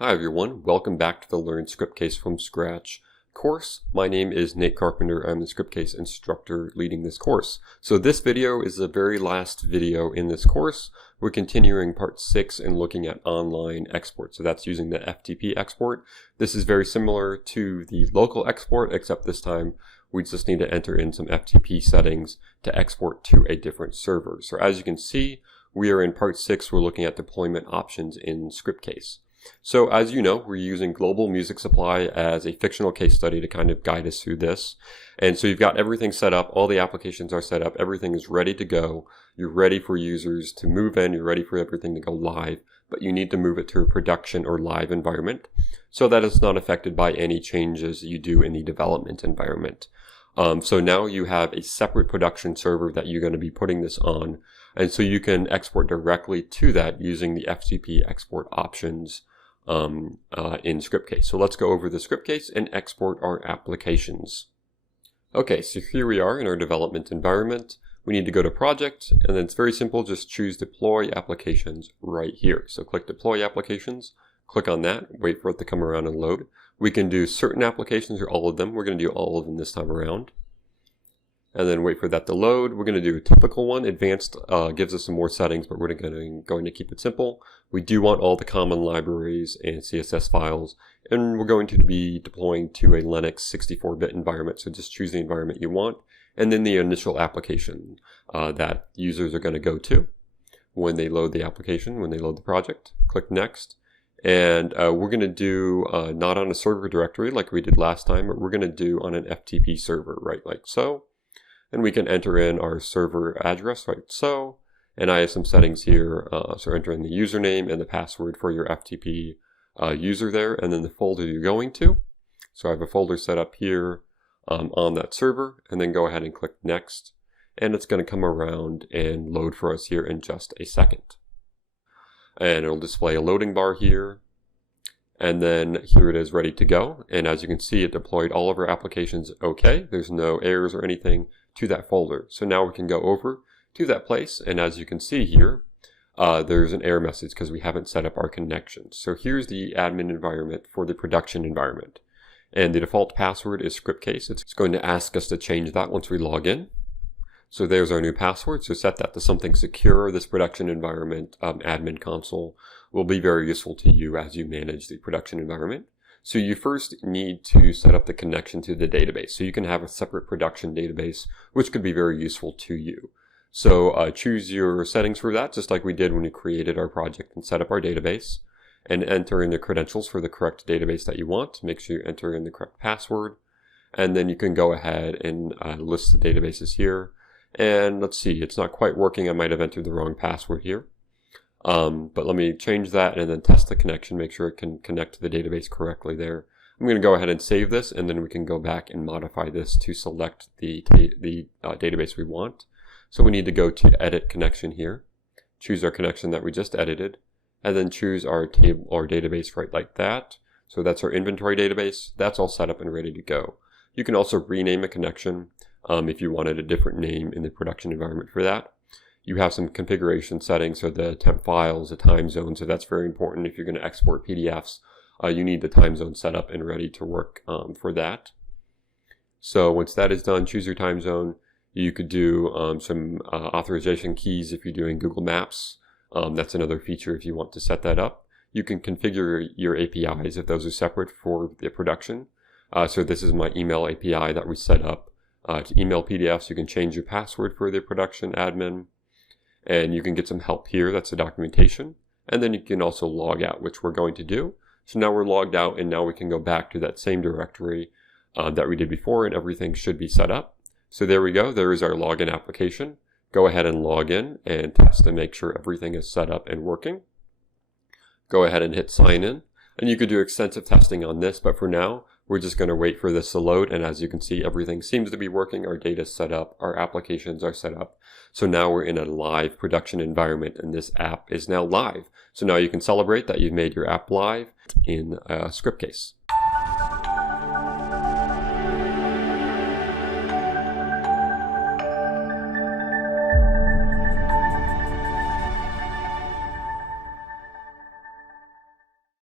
Hi everyone, welcome back to the Learn Scriptcase from Scratch course. My name is Nate Carpenter. I'm the Scriptcase instructor leading this course. So this video is the very last video in this course. We're continuing part 6 and looking at online export. So that's using the FTP export. This is very similar to the local export, except this time we just need to enter in some FTP settings to export to a different server. So as you can see, we are in part 6. We're looking at deployment options in Scriptcase. So as you know, we're using Global Music Supply as a fictional case study to kind of guide us through this. And so you've got everything set up, all the applications are set up, everything is ready to go. You're ready for users to move in, you're ready for everything to go live, but you need to move it to a production or live environment so that it's not affected by any changes you do in the development environment. So now you have a separate production server that you're going to be putting this on, and so you can export directly to that using the FTP export options in Scriptcase. So let's go over the Scriptcase and export our applications. Okay, so here we are in our development environment. We need to go to Project, and then it's very simple, just choose Deploy Applications right here. So click Deploy Applications, click on that, wait for it to come around and load. We can do certain applications or all of them. We're going to do all of them this time around. And then wait for that to load. We're going to do a typical one. Advanced gives us some more settings, but we're going to keep it simple. We do want all the common libraries and CSS files, and we're going to be deploying to a Linux 64-bit environment. So just choose the environment you want, and then the initial application that users are going to go to when they load the application, when they load the project. Click Next. And we're going to do not on a server directory like we did last time, but we're going to do on an FTP server, right, like so. And we can enter in our server address, right, so. And I have some settings here, so enter in the username and the password for your FTP user there, and then the folder you're going to. So I have a folder set up here on that server, and then go ahead and click Next. And it's going to come around and load for us here in just a second. And it'll display a loading bar here. And then here it is ready to go. And as you can see, it deployed all of our applications okay. There's no errors or anything to that folder. So now we can go over to that place. And as you can see here, there's an error message because we haven't set up our connections. So here's the admin environment for the production environment. And the default password is Scriptcase. It's going to ask us to change that once we log in. So there's our new password. So set that to something secure. This production environment admin console will be very useful to you as you manage the production environment. So you first need to set up the connection to the database. So you can have a separate production database, which could be very useful to you. So choose your settings for that, just like we did when we created our project and set up our database, and enter in the credentials for the correct database that you want. Make sure you enter in the correct password, and then you can go ahead and list the databases here. And let's see, it's not quite working. I might have entered the wrong password here. But let me change that and then test the connection, make sure it can connect to the database correctly there. I'm going to go ahead and save this, and then we can go back and modify this to select the database we want. So we need to go to Edit Connection here, choose our connection that we just edited, and then choose our table or database right like that. So that's our inventory database. That's all set up and ready to go. You can also rename a connection if you wanted a different name in the production environment for that. You have some configuration settings, so the temp files, the time zone, so that's very important. If you're going to export PDFs, you need the time zone set up and ready to work for that. So once that is done, choose your time zone. You could do some authorization keys if you're doing Google Maps. That's another feature if you want to set that up. You can configure your APIs if those are separate for the production. So this is my email API that we set up to email PDFs. You can change your password for the production admin, and you can get some help here. That's the documentation. And then you can also log out, which we're going to do. So now we're logged out, and now we can go back to that same directory that we did before, and everything should be set up. So there we go. There is our login application. Go ahead and log in and test to make sure everything is set up and working. Go ahead and hit sign in. And you could do extensive testing on this, but for now, we're just going to wait for this to load. And as you can see, everything seems to be working. Our data is set up. Our applications are set up. So now we're in a live production environment, and this app is now live. So now you can celebrate that you've made your app live in Scriptcase.